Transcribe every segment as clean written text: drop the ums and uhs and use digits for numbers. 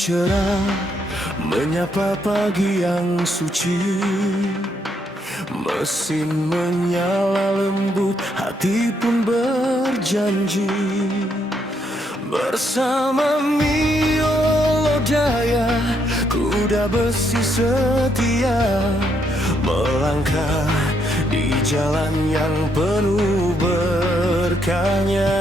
cerah menyapa pagi yang suci. Mesin menyala lembut, hati pun berjanji. Bersama Mio Lodaya, kuda besi setia, melangkah di jalan yang penuh berkahnya.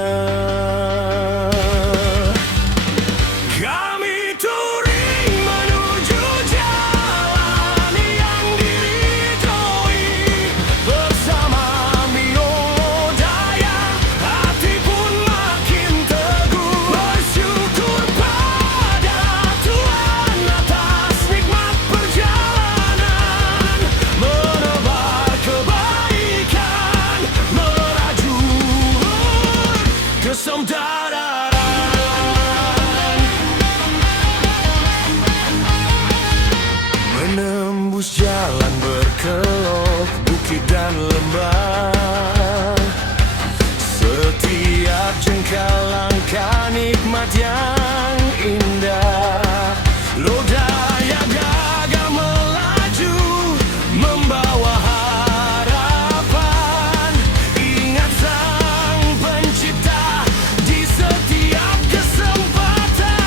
Menembus jalan berkelok, bukit dan lembah, setiap jengkal langkah nikmat yang indah. Lodaya gagah melaju, membawa harapan. Ingat sang pencipta di setiap kesempatan.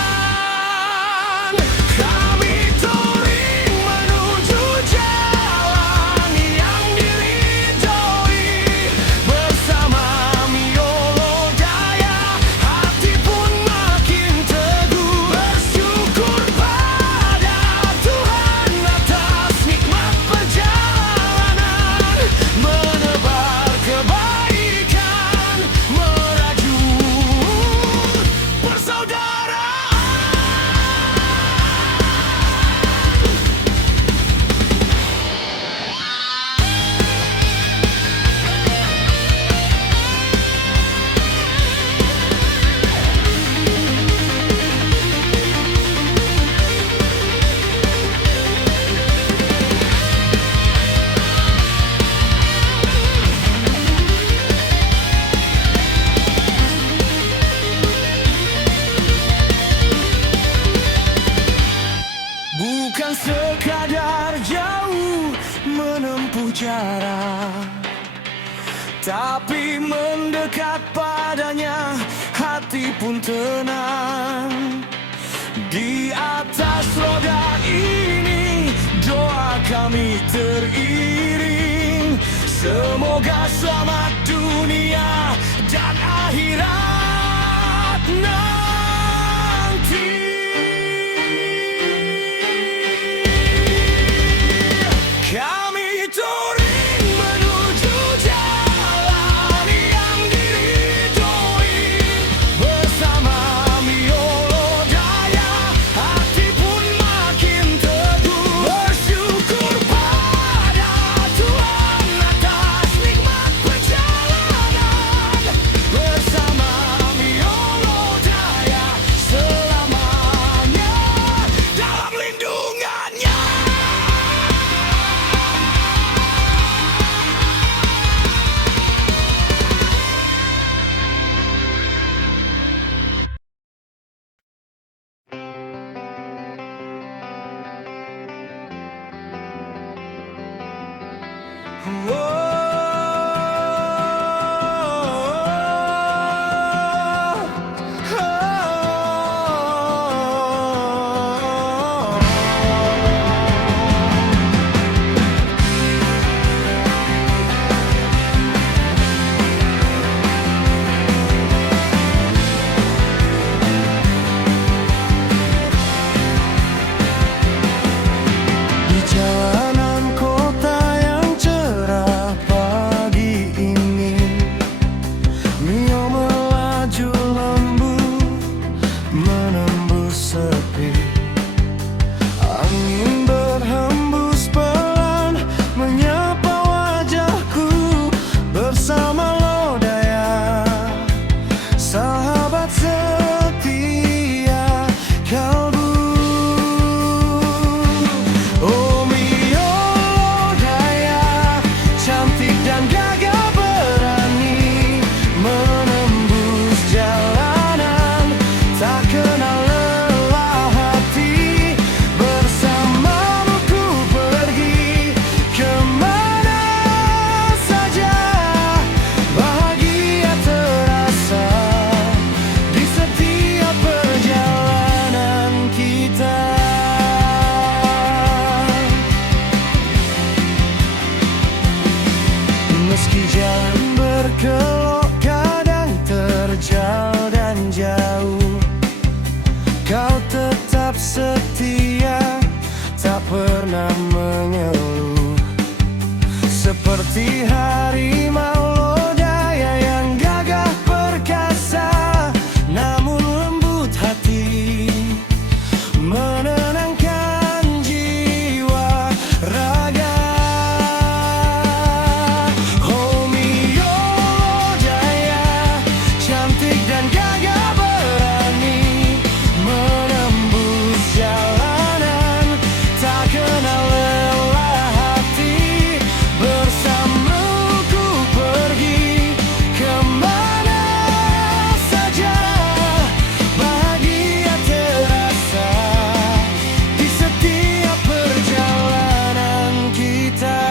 Kami touring menuju jalan yang diridhoi. Bersama Mio Lodaya, hati pun makin teguh. Bersyukur pada Tuhan atas nikmat perjalanan, menebar kebaikan, merajut persaudaraan. Bukan sekadar jauh menempuh jarak, tapi mendekat padanya hati pun tenang. Di atas roda ini doa kami teriring, semoga selamat dunia dan akhirat nanti. Kami touring menuju jalan yang diridhoi. Bersama Mio Lodaya, hati pun makin teguh. Bersyukur pada Tuhan atas nikmat perjalanan, Seperti harimau lodaya yang gagah perkasa, namun lembut hati, menenangkan jiwa raga. Oh Mio Lodaya, cantik dan gagah berani, menembus jalanan, tak kenal lelah hati. Bersamamu ku pergi kemana saja, bahagia terasa di setiap perjalanan kita.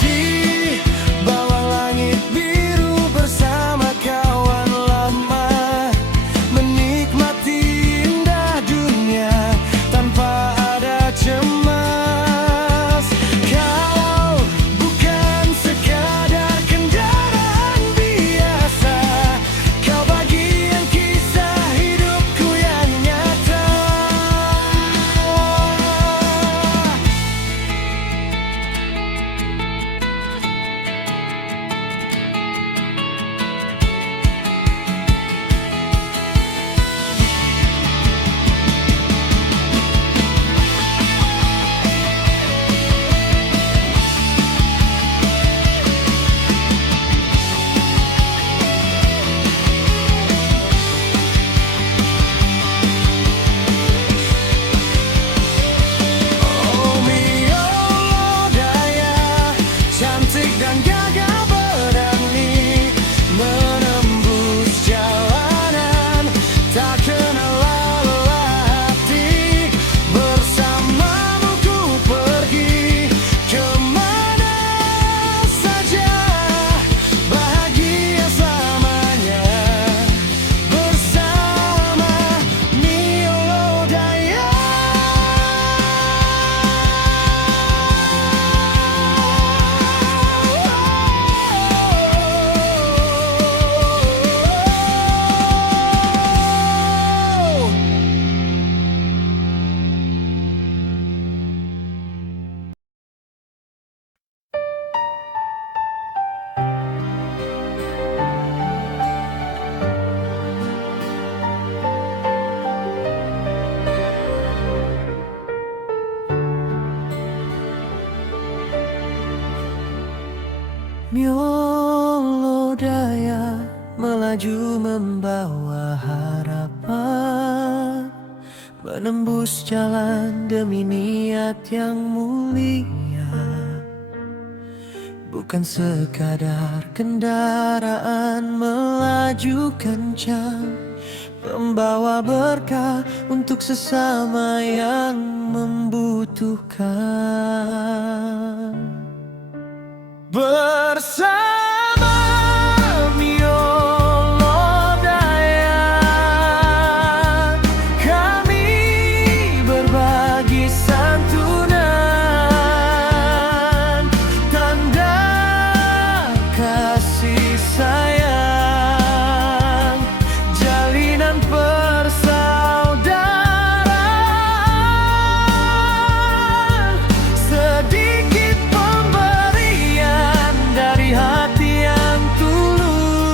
Di bawah langit biru bersama kawan lama, menikmati indah dunia tanpa ada cemas. Kau bukan sekadar kendaraan biasa, kau bagian kisah hidupku yang nyata. Oh Mio Lodaya, cantik dan gagah berani, menembus jalanan, tak kenal lelah hati. Bersamamu ku pergi kemana saja, bahagia selamanya bersama Mio Lodaya. Mio Lodaya melaju membawa harapan, menembus jalan demi niat yang mulia. Bukan sekadar kendaraan melaju kencang, membawa berkah untuk sesama yang membutuhkan. Bersama Mio Lodaya, kami berbagi santunan, tanda kasih sayang, jalinan persaudaraan. Sedikit pemberian dari hati yang tulus,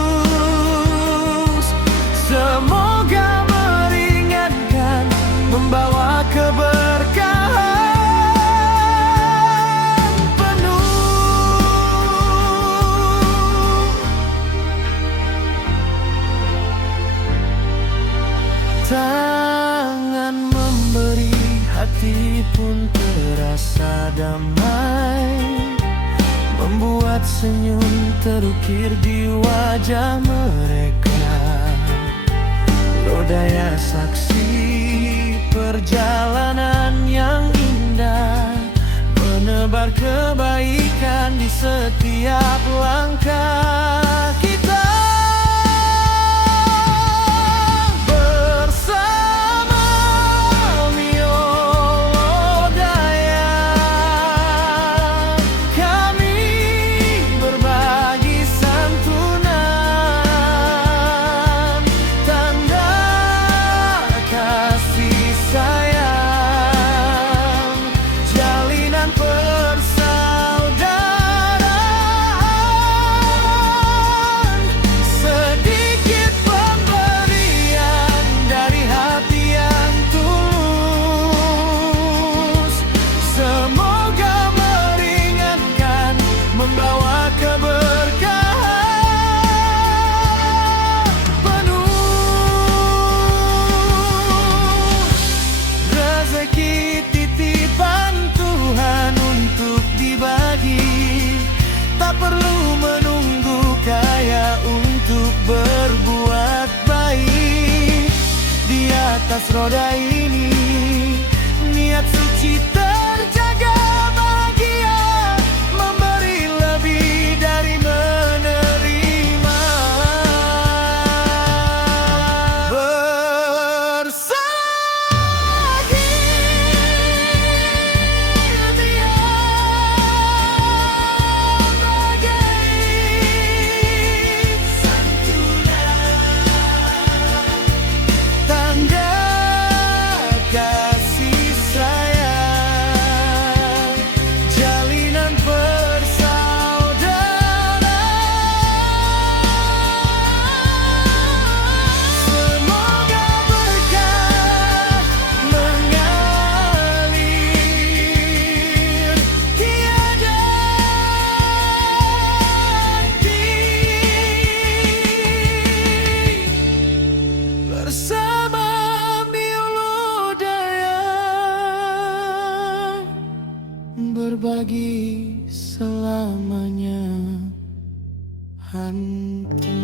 semoga meringankan, membawa keberkahan penuh. Tangan memberi, hati pun terasa damai, membuat senyum terukir di wajah mereka. Lodaya saksi perjalanan yang indah, menebar kebaikan di setiap langkah kita. Bersama Mio Lodaya, kami berbagi santunan, tanda kasih sayang. atas roda ini. Niat suci terjaga, bahagia, memberi lebih dari menerima. Bersagi dia bagai santunan, tanda kasih sayang, jalinan persaudaraan. Semoga berkah mengalir tiada henti bersama Miulodaya, berbagi selamanya hantu.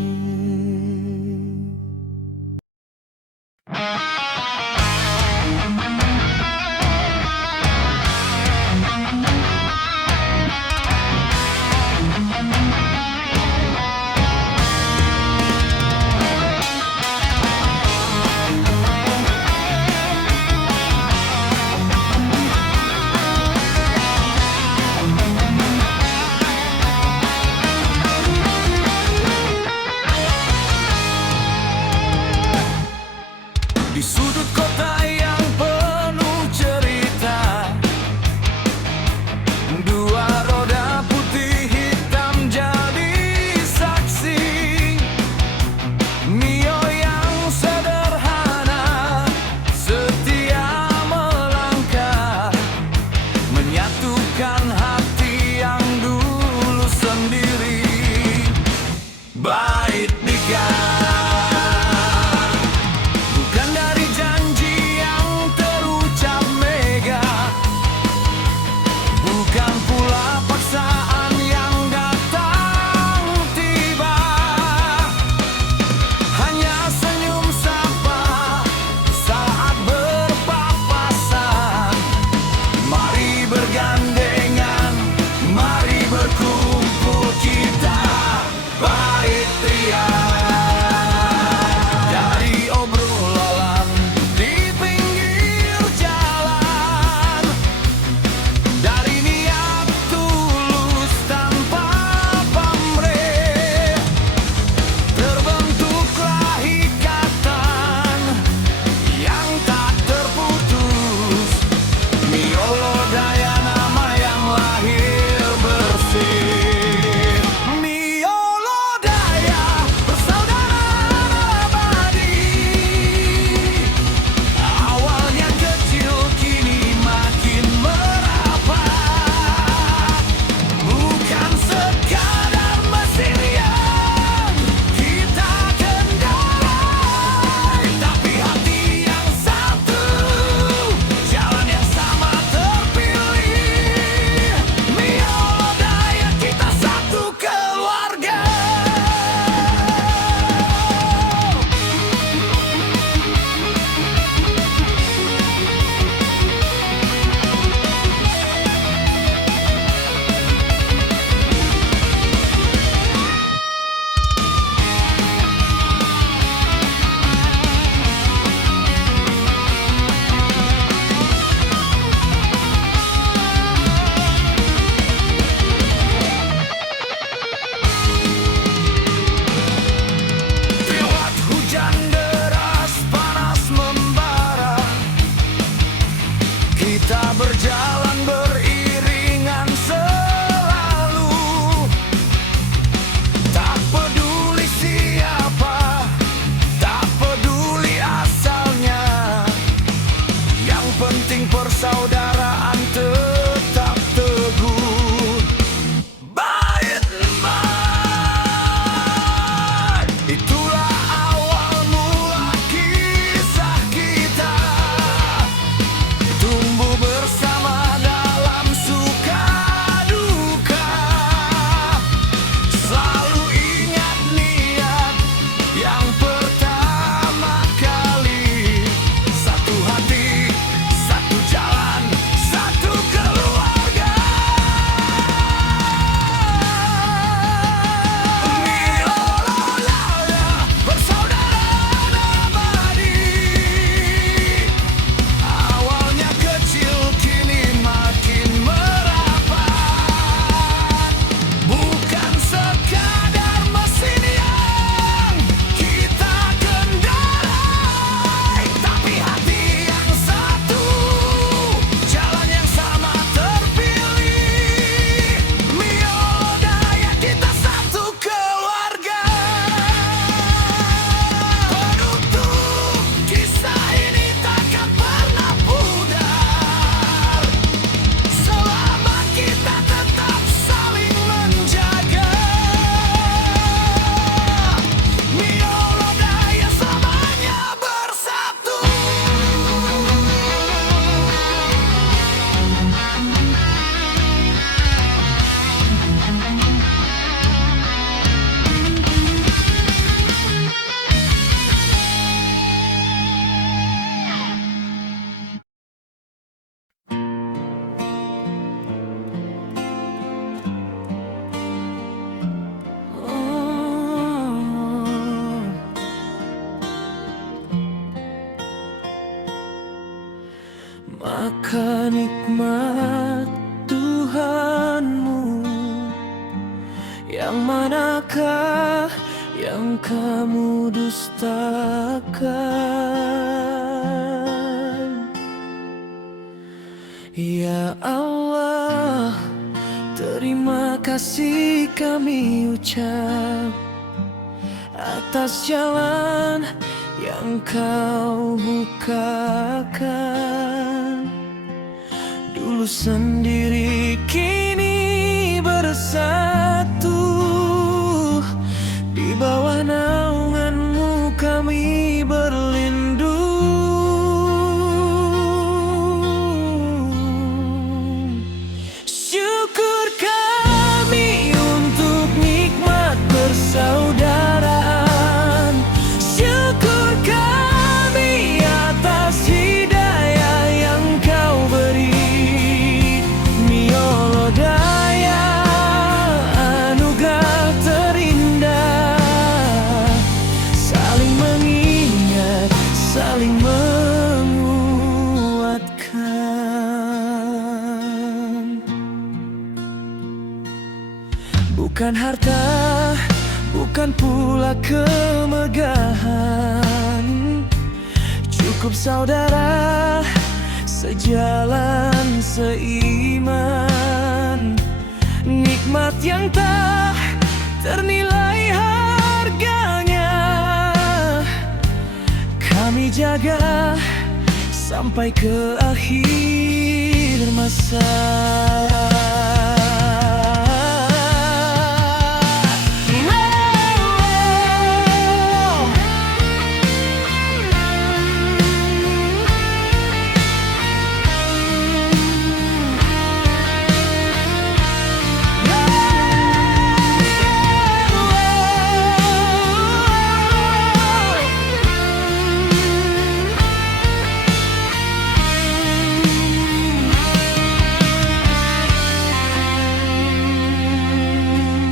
nikmat Tuhanmu. Yang manakah yang kamu dustakan? Ya Allah, terima kasih kami ucap atas jalan yang Kau bukakan. Dulu sendiri, kini bersatu, di bawah naungan-Mu kami berlindung. Syukur kami untuk nikmat persaudaraan. Syukur kami atas hidayah yang Kau beri. Miolo daya anugerah terindah, saling mengingat, saling menguatkan. Bukan harta, bukan pula kemegahan, cukup saudara sejalan seiman. Nikmat yang tak ternilai harganya, kami jaga sampai ke akhir masa.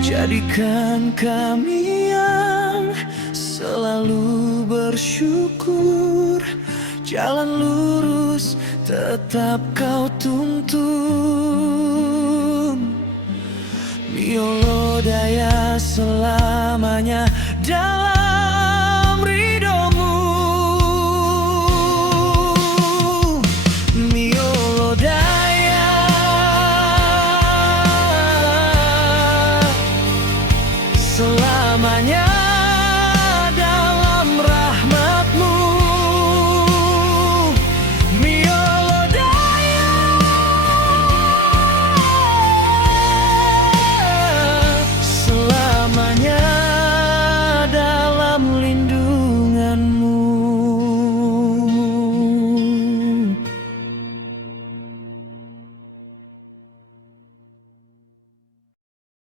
Jadikan kami yang selalu bersyukur, jalan lurus tetap Kau tuntun. Miolo daya selamanya dalam